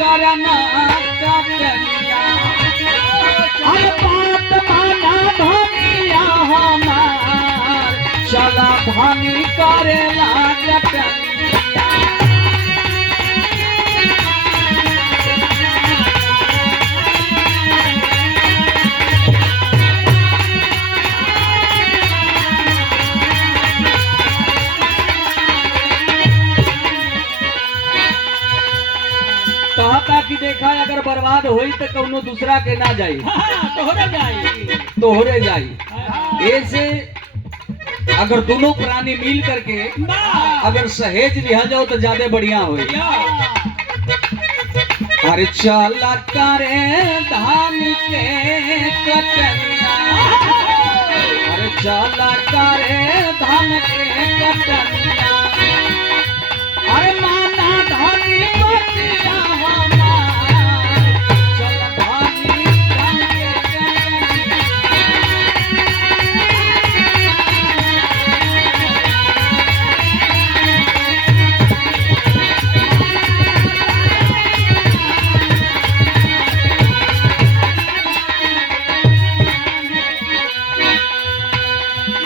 करना कटनिया अरे बात माना धनिया हमार चला धनी करेला कटनिया कहता कि देखा अगर बर्बाद होई तो कौनो दूसरा के ना जाई तोहरे जाई ऐसे अगर दोनों प्राणी मिल करके अगर सहेज लिया जाओ तो ज्यादा बढ़िया होई अरे चला करे धान के कटनिया अरे चला करे धान के कटनिया अरे माना धानी बतिया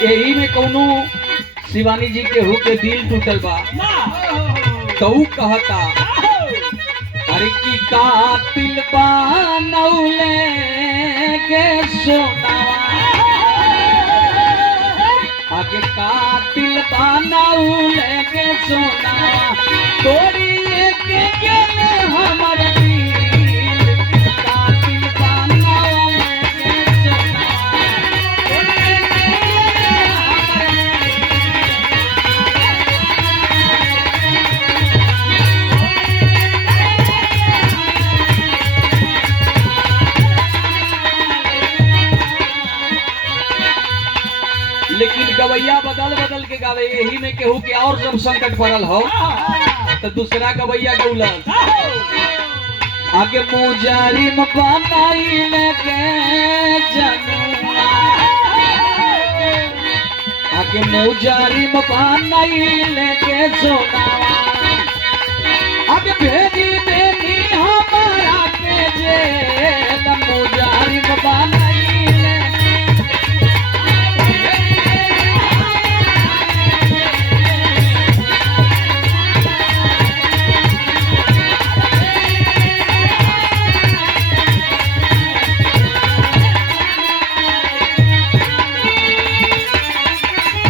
यही में कौनो शिवानी जी के हु के दिल टूटल बा तो कहता अरे की कातिल बनौले के सोनावा आगे कातिल बनौले के सोनावा तोरी के गेले हमर दिल कातिल बनौले के सोनावा लेकिन गवैया बदल बदल के गावे यही में केहू के और जब संकट पड़ल हो तो दूसरा गवैया गौलल आगे मुजारी में बनाई के जनुआ आगे मुजारी में बनाई के सोना